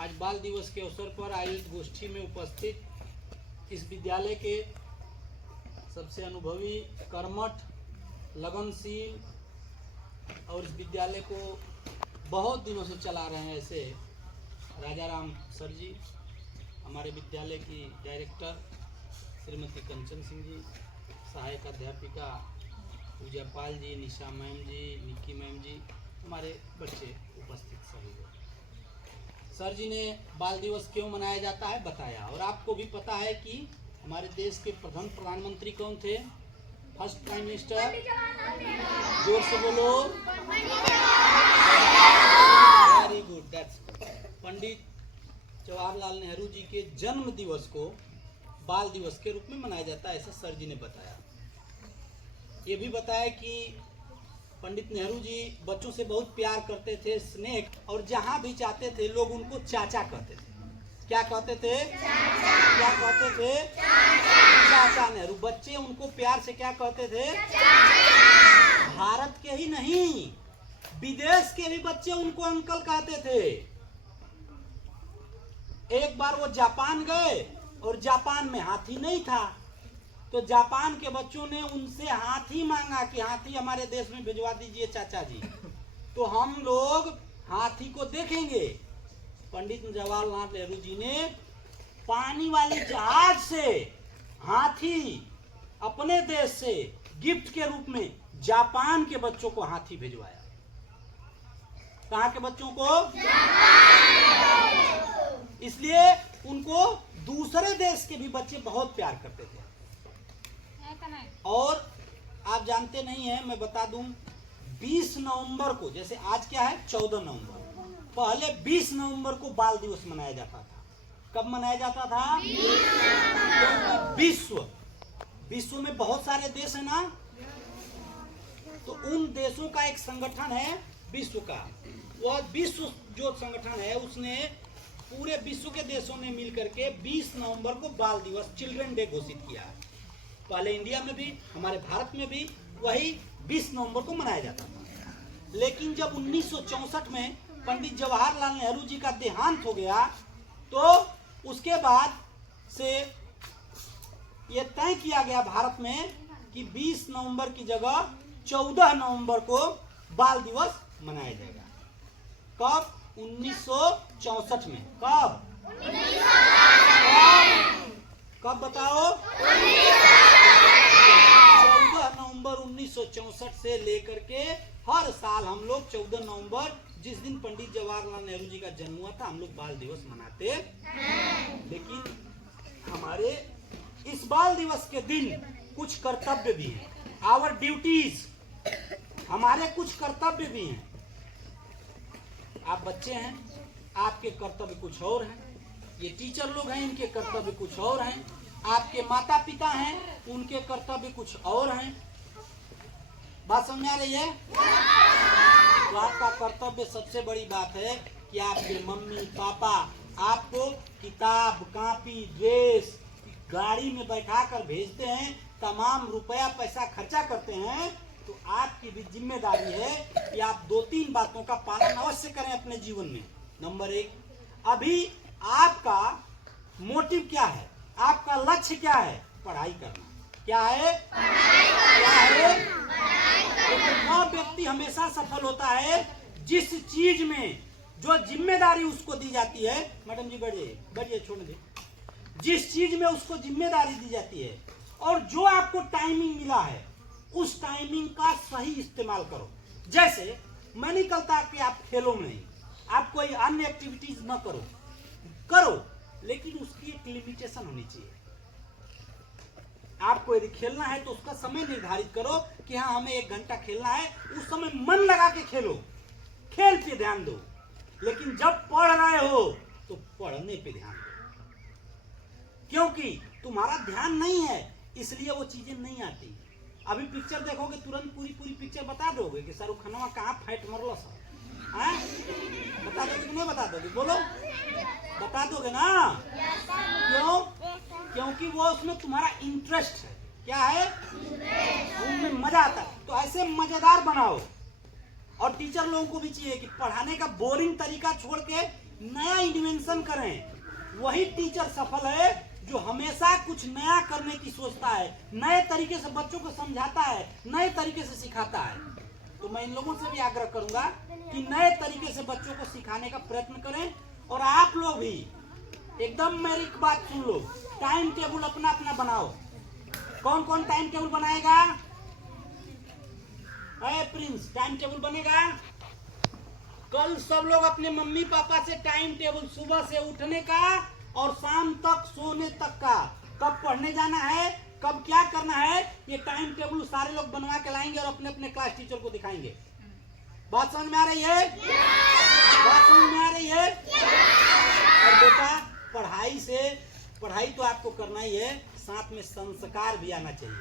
आज बाल दिवस के अवसर पर आयोजित गोष्ठी में उपस्थित इस विद्यालय के सबसे अनुभवी, कर्मठ, लगनशील और इस विद्यालय को बहुत दिनों से चला रहे हैं ऐसे राजाराम सर जी, हमारे विद्यालय की डायरेक्टर श्रीमती कंचन सिंह जी, सहायक अध्यापिका पूजा पाल जी, निशा मैम जी, निक्की मैम जी, हमारे बच्चे उपस्थित सभी लोग। सर जी ने बाल दिवस क्यों मनाया जाता है बताया। और आपको भी पता है कि हमारे देश के प्रथम प्रधानमंत्री कौन थे? फर्स्ट प्राइम मिनिस्टर, जोर से बोलो। Very good, that's Pandit Jawaharlal Nehru ji के जन्म दिवस को बाल दिवस के रूप में मनाया जाता है, ऐसा सर जी ने बताया। ये भी बताया कि पंडित नेहरू जी बच्चों से बहुत प्यार करते थे, स्नेह, और जहां भी जाते थे लोग उनको चाचा कहते थे। क्या कहते थे? क्या कहते थे? चाचा नेहरू। बच्चे उनको प्यार से क्या कहते थे? भारत के ही नहीं, विदेश के भी बच्चे उनको अंकल कहते थे। एक बार वो जापान गए और जापान में हाथी नहीं था, तो जापान के बच्चों ने उनसे हाथी मांगा कि हाथी हमारे देश में भिजवा दीजिए चाचा जी, तो हम लोग हाथी को देखेंगे। पंडित जवाहरलाल नेहरू जी ने पानी वाली जहाज से हाथी अपने देश से गिफ्ट के रूप में जापान के बच्चों को हाथी भिजवाया। कहाँ के बच्चों को? इसलिए उनको दूसरे देश के भी बच्चे बहुत प्यार करते थे। और आप जानते नहीं हैं, मैं बता दूं, 20 नवंबर को, जैसे आज क्या है 14 नवंबर, पहले 20 नवंबर को बाल दिवस मनाया जाता था। कब मनाया जाता था? विश्व में बहुत सारे देश है ना, तो उन देशों का एक संगठन है विश्व का। वह विश्व जो संगठन है उसने पूरे विश्व के देशों ने मिलकर के 20 नवंबर को बाल दिवस, चिल्ड्रन डे घोषित किया है। पहले इंडिया में भी, हमारे भारत में भी वही 20 नवंबर को मनाया जाता था। लेकिन जब 1964 में पंडित जवाहरलाल नेहरू जी का देहांत हो गया, तो उसके बाद से ये तय किया गया भारत में कि 20 नवंबर की जगह 14 नवंबर को बाल दिवस मनाया जाएगा। कब? 1964 में। कब? कब बताओ? 14 नवंबर 1964 से लेकर के हर साल हम लोग 14 नवंबर, जिस दिन पंडित जवाहरलाल नेहरू जी का जन्म हुआ था, हम लोग बाल दिवस मनाते हैं। लेकिन हमारे इस बाल दिवस के दिन कुछ कर्तव्य भी हैं, आवर ड्यूटीज, हमारे कुछ कर्तव्य भी हैं। आप बच्चे हैं, आपके कर्तव्य कुछ और हैं। ये टीचर लोग हैं, इनके कर्तव्य कुछ और हैं। आपके माता पिता हैं, उनके कर्तव्य कुछ और हैं। बात समझ आ रही है? तो आपका कर्तव्य, सबसे बड़ी बात है कि आपके मम्मी पापा आपको किताब, कॉपी, ड्रेस, गाड़ी में बैठा कर भेजते हैं, तमाम रुपया पैसा खर्चा करते हैं, तो आपकी भी जिम्मेदारी है कि आप 2-3 बातों का पालन अवश्य करें अपने जीवन में। नंबर 1, अभी आपका मोटिव क्या है? आपका लक्ष्य क्या है? पढ़ाई करना। क्या है? क्या है? वह व्यक्ति हमेशा सफल होता है जिस चीज में जो जिम्मेदारी उसको दी जाती है। मैडम जी बढ़िए, छोड़ दे। जिस चीज में उसको जिम्मेदारी दी जाती है और जो आपको टाइमिंग मिला है, उस टाइमिंग का सही इस्तेमाल करो। जैसे मैं नहीं कहता कि आप खेलो में नहीं, आप कोई अन्य एक्टिविटीज न करो, लेकिन उसकी एक लिमिटेशन होनी चाहिए। आपको यदि खेलना है तो उसका समय निर्धारित करो कि हाँ, हमें 1 घंटा खेलना है। उस समय मन लगा के खेलो, खेल पे ध्यान दो। लेकिन जब पढ़ रहे हो तो पढ़ने पे ध्यान दो, क्योंकि तुम्हारा ध्यान नहीं है, इसलिए वो चीजें नहीं आती। अभी पिक्चर देखोगे, तुरंत पूरी पिक्चर बता दोगे कि शाहरुख खानवा कहाँ फाइट मरलो सर, बता दोगे कि नहीं बता दोगे? बोलो, बता दोगे ना? क्यों? क्योंकि वो उसमें तुम्हारा इंटरेस्ट है। क्या है? उनमें मजा आता है। तो ऐसे मजेदार बनाओ। और टीचर लोगों को भी चाहिए कि पढ़ाने का बोरिंग तरीका छोड़ के नया इन्वेंशन करें। वही टीचर सफल है जो हमेशा कुछ नया करने की सोचता है, नए तरीके से बच्चों को समझाता है, नए तरीके से सिखाता है। तो मैं इन लोगों से भी आग्रह करूंगा कि नए तरीके से बच्चों को सिखाने का प्रयत्न करें। और आप लोग भी एकदम मेरी बात सुन लो, टाइम टेबल अपना अपना बनाओ। कौन कौन टाइम टेबल बनाएगा? प्रिंस टाइम टेबल बनेगा? कल सब लोग अपने मम्मी पापा से टाइम टेबल, सुबह से उठने का और शाम तक सोने तक का, कब पढ़ने जाना है, कब क्या करना है, ये टाइम टेबल सारे लोग बनवा के लाएंगे और अपने अपने क्लास टीचर को दिखाएंगे। बात समझ में आ रही है? बात समझ में आ रही है? और बेटा पढ़ाई तो आपको करना ही है, साथ में संस्कार भी आना चाहिए।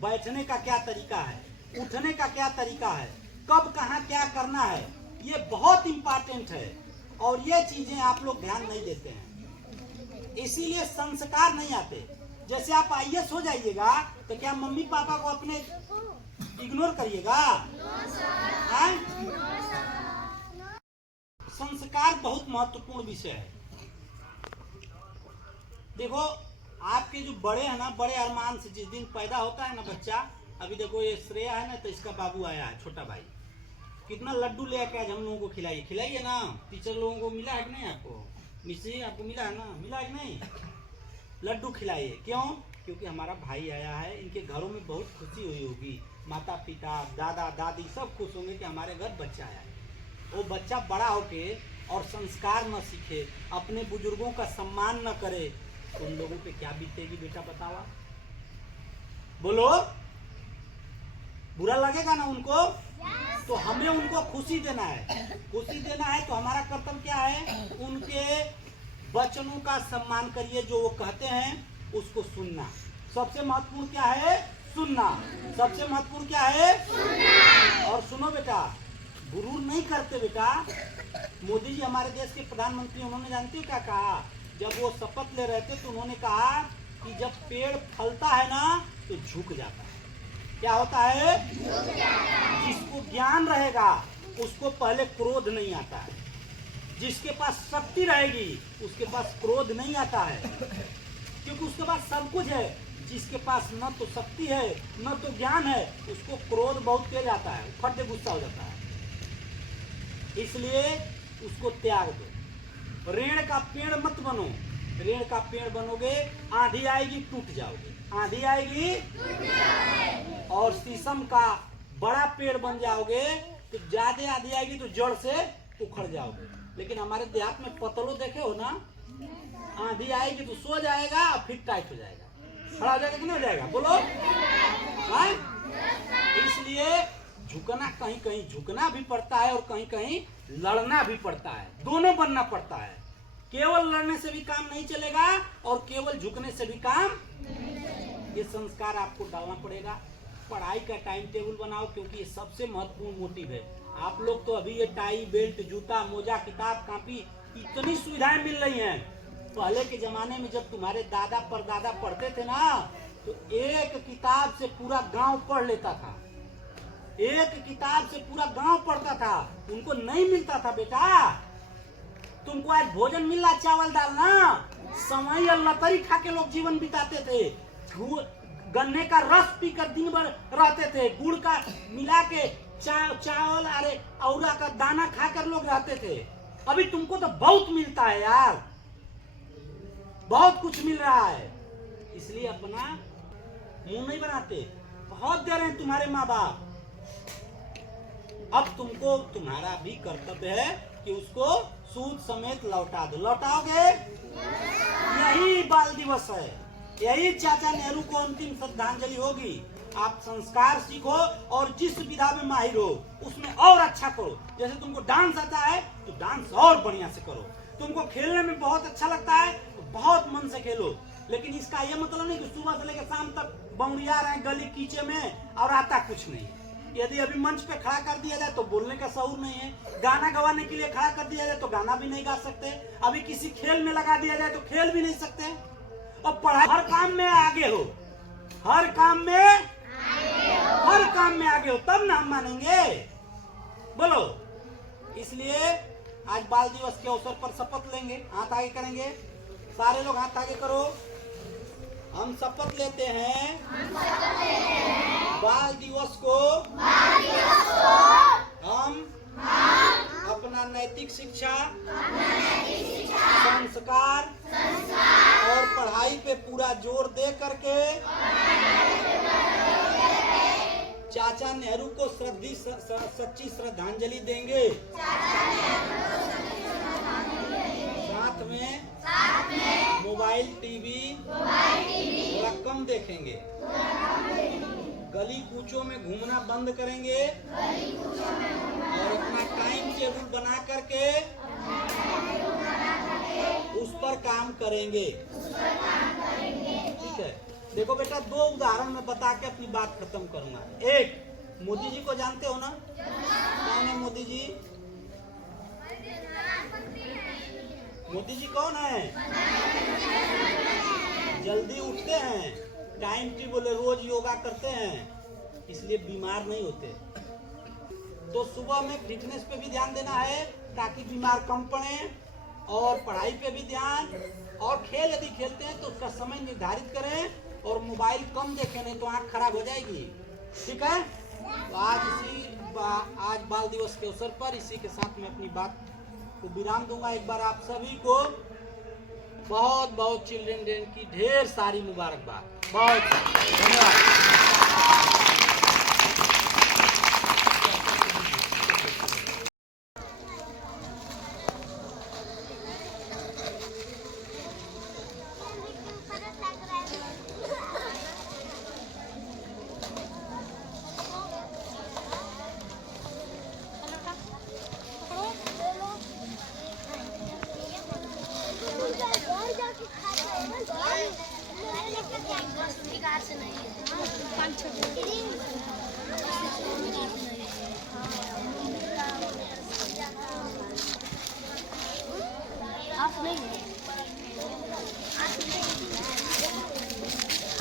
बैठने का क्या तरीका है, उठने का क्या तरीका है, कब कहाँ क्या करना है, ये बहुत इंपॉर्टेंट है। और ये चीजें आप लोग ध्यान नहीं देते हैं, इसीलिए संस्कार नहीं आते। जैसे आप IAS हो जाइएगा तो क्या मम्मी पापा को अपने इग्नोर करिएगा? संस्कार बहुत महत्वपूर्ण विषय है। देखो आपके जो बड़े हैं ना, बड़े अरमान से जिस दिन पैदा होता है ना बच्चा, अभी देखो ये श्रेया है ना, तो इसका बाबू आया है, छोटा भाई, कितना लड्डू ले आके आज हम लोगों को खिलाइए ना। टीचर लोगों को मिला है कि नहीं? आपको मिस्सी आपको मिला है ना? मिला है कि नहीं? लड्डू खिलाइए। क्यों? क्योंकि हमारा भाई आया है। इनके घरों में बहुत खुशी हुई होगी, माता पिता दादा दादी सब खुश होंगे कि हमारे घर बच्चा आया है। वो बच्चा बड़ा होके और संस्कार न सीखे, अपने बुजुर्गों का सम्मान न करे, तो उन लोगों पे क्या बीतेगी बेटा बतावा? बोलो, बुरा लगेगा ना उनको? तो हमें उनको खुशी देना है। खुशी देना है तो हमारा कर्तव्य क्या है? उनके वचनों का सम्मान करिए, जो वो कहते हैं उसको सुनना। सबसे महत्वपूर्ण क्या है? सुनना। सबसे महत्वपूर्ण क्या है? सुनना। और सुनो बेटा, गुरूर नहीं करते बेटा। मोदी जी हमारे देश के प्रधानमंत्री, उन्होंने जानते हो क्या कहा? जब वो शपथ ले रहे थे तो उन्होंने कहा कि जब पेड़ फलता है ना तो झुक जाता है। क्या होता है? जिसको ज्ञान रहेगा उसको पहले क्रोध नहीं आता है, जिसके पास शक्ति रहेगी उसके पास क्रोध नहीं आता है, क्योंकि उसके पास सब कुछ है। जिसके पास न तो शक्ति है न तो ज्ञान है, उसको क्रोध बहुत तेज आता है, फट से गुस्सा हो जाता है। इसलिए उसको त्याग दो। रेड़ का पेड़ मत बनो। रेड़ का पेड़ बनोगे, आंधी आएगी टूट जाओगे, आंधी आएगी और शीशम का बड़ा पेड़ बन जाओगे तो ज्यादा आंधी आएगी तो जड़ से उखड़ जाओगे। लेकिन हमारे देहात में पतलो देखे हो ना, आंधी आएगी तो सो जाएगा और फिर टाइट हो जाएगा, खड़ा हो जाएगा कि नहीं हो जाएगा? बोलो। इसलिए झुकना, कहीं कहीं झुकना भी पड़ता है और कहीं कहीं लड़ना भी पड़ता है, दोनों बनना पड़ता है। केवल लड़ने से भी काम नहीं चलेगा और केवल झुकने से भी काम। ये संस्कार आपको डालना पड़ेगा। पढ़ाई का टाइम टेबल बनाओ, क्योंकि ये सबसे महत्वपूर्ण मोटिव है। आप लोग तो अभी ये टाई बेल्ट जूता मोजा किताब कॉपी इतनी सुविधाएं मिल रही हैं। पहले के जमाने में जब तुम्हारे दादा परदादा पढ़ते थे ना, तो एक किताब से पूरा गांव पढ़ लेता था, एक किताब से पूरा गांव पढ़ता था। उनको नहीं मिलता था बेटा। तुमको आज भोजन मिल रहा, चावल दाल ना, सवाई और लतरी खा के लोग जीवन बिताते थे। गन्ने का रस पीकर दिन भर रहते थे, गुड़ का मिला के चावल अरे औरा का दाना खाकर लोग रहते थे। अभी तुमको तो बहुत मिलता है यार, बहुत कुछ मिल रहा है। इसलिए अपना मुंह नहीं बनाते, बहुत दे रहे हैं तुम्हारे माँ बाप। अब तुमको, तुम्हारा भी कर्तव्य है कि उसको सूद समेत लौटा दो। लौटाओगे? यही बाल दिवस है, यही चाचा नेहरू को अंतिम श्रद्धांजलि होगी। आप संस्कार सीखो और जिस विधा में माहिर हो उसमें और अच्छा करो। जैसे तुमको डांस आता है तो डांस और बढ़िया से करो। तुमको खेलने में बहुत अच्छा लगता है तो बहुत मन से खेलो। लेकिन इसका यह मतलब नहीं कि सुबह से लेकर शाम तक बौड़िया रहे गली कीचे में और आता कुछ नहीं। यदि अभी मंच पे खड़ा कर दिया जाए तो बोलने का शऊर नहीं है, गाना गवाने के लिए खड़ा कर दिया जाए तो गाना भी नहीं गा सकते, अभी किसी खेल में लगा दिया जाए तो खेल भी नहीं सकते। और पढ़ाई, हर काम में आगे हो, हर काम में आगे हो, तब ना हम मानेंगे। बोलो। इसलिए आज बाल दिवस के अवसर पर शपथ लेंगे। हाथ आगे करेंगे, सारे लोग हाथ आगे करो। हम शपथ लेते हैं बाल दिवस को हम अपना नैतिक शिक्षा, संस्कार और पढ़ाई पे पूरा जोर दे करके चाचा नेहरू को सच्ची श्रद्धांजलि देंगे। साथ में मोबाइल टीवी थोड़ा कम देखेंगे, गली कूचों में घूमना बंद करेंगे और अपना टाइम टेबल बना करके उस पर काम करेंगे। ठीक है, देखो बेटा, दो उदाहरण मैं बता के अपनी बात खत्म करूंगा। एक, मोदी जी को जानते हो ना? कौन है मोदी जी? मोदी जी कौन है? जल्दी उठते हैं, टाइम टेबल, रोज योगा करते हैं, इसलिए बीमार नहीं होते। तो सुबह में फिटनेस पे भी ध्यान देना है ताकि बीमार कम पड़े, और पढ़ाई पे भी ध्यान, और खेल यदि खेलते हैं तो उसका समय निर्धारित करें और मोबाइल कम देखें, नहीं तो आँख खराब हो जाएगी। ठीक है, तो आज बाल दिवस के अवसर पर इसी के साथ मैं अपनी बात को विराम दूंगा। एक बार आप सभी को बहुत बहुत चिल्ड्रन डे की ढेर सारी मुबारकबाद। बहुत धन्यवाद।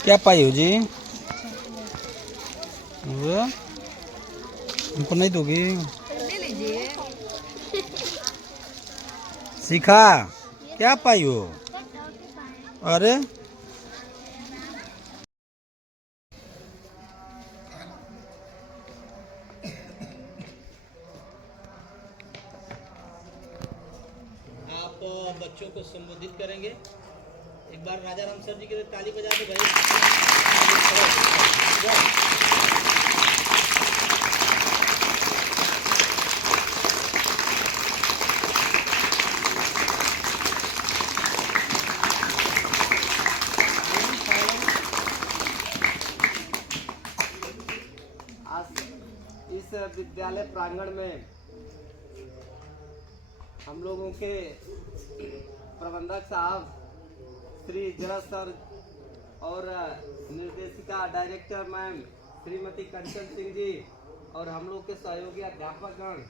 क्या पाई हो जी? वो हमको नहीं दोगी? ले लीजिए। सीखा क्या पाई हो? अरे आप बच्चों को संबोधित करेंगे। एक बार राजा राम सर जी के लिए ताली बजा दो भाई। आज इस विद्यालय प्रांगण में हम लोगों के प्रबंधक साहब श्री जरज सर और निर्देशिका डायरेक्टर मैम श्रीमती कंचन सिंह जी और हम लोग के सहयोगी अध्यापकगण,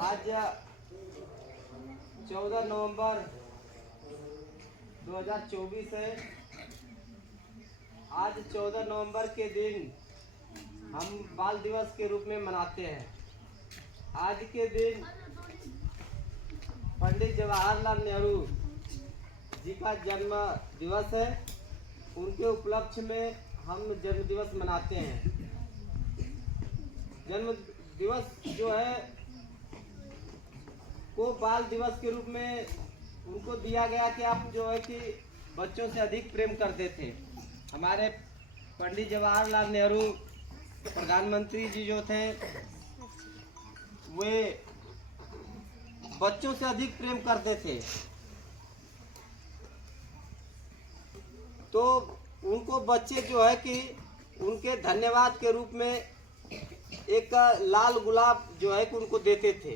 आज 14 नवंबर 2024 है। आज 14 नवंबर के दिन हम बाल दिवस के रूप में मनाते हैं। आज के दिन पंडित जवाहरलाल नेहरू जी का जन्म दिवस है। उनके उपलक्ष्य में हम जन्म दिवस मनाते हैं। जन्म दिवस जो है को बाल दिवस के रूप में उनको दिया गया कि आप जो है कि बच्चों से अधिक प्रेम करते थे। हमारे पंडित जवाहरलाल नेहरू प्रधानमंत्री जी जो थे वे बच्चों से अधिक प्रेम करते थे, तो उनको बच्चे जो है कि उनके धन्यवाद के रूप में एक लाल गुलाब जो है कि उनको देते थे।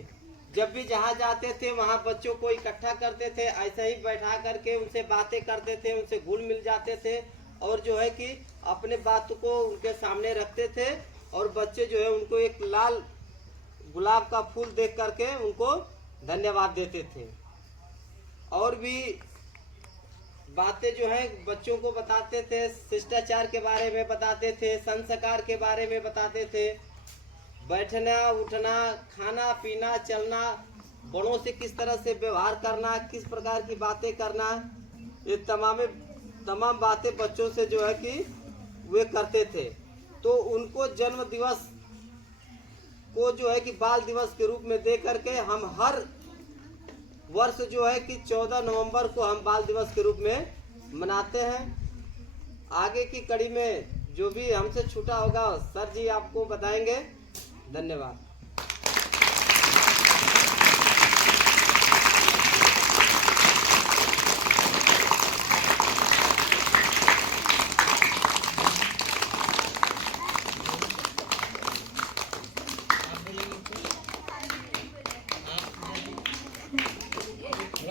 जब भी जहाँ जाते थे वहाँ बच्चों को इकट्ठा करते थे, ऐसे ही बैठा करके उनसे बातें करते थे, उनसे घुल मिल जाते थे और जो है कि अपने बात को उनके सामने रखते थे और बच्चे जो है उनको एक लाल गुलाब का फूल देख करके उनको धन्यवाद देते थे। और भी बातें जो है बच्चों को बताते थे, शिष्टाचार के बारे में बताते थे, संस्कार के बारे में बताते थे, बैठना उठना, खाना पीना, चलना, बड़ों से किस तरह से व्यवहार करना, किस प्रकार की बातें करना, ये तमाम बातें बच्चों से जो है कि वे करते थे। तो उनको जन्म दिवस को जो है कि बाल दिवस के रूप में दे करके हम हर वर्ष जो है कि 14 नवंबर को हम बाल दिवस के रूप में मनाते हैं। आगे की कड़ी में जो भी हमसे छूटा होगा सर जी आपको बताएंगे। धन्यवाद।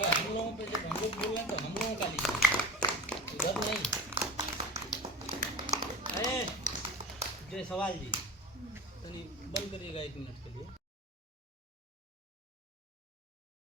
हम लोगों पे जब हम लोग बोल रहे हैं तो हम लोगों का लीजिए, इधर नहीं। अरे जय सवाल जी, तो नहीं बंद करिएगा 1 मिनट।